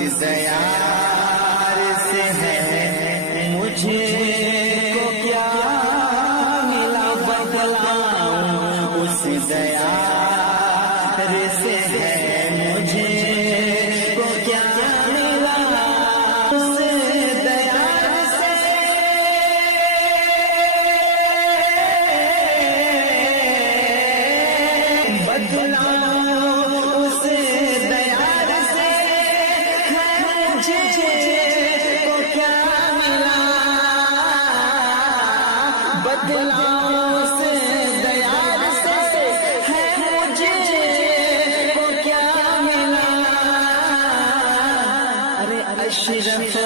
دیار سے ہے مجھے کو کیا ملا بتلاؤں، اس دیار سے ہے مجھے کو کیا ملا، اس دیار سے بدلاؤں، اس دیار سے مجھے کو کیا ملا، بدلاؤں اس دیار سے ہے مجھے کو کیا ملا، ارے اشرف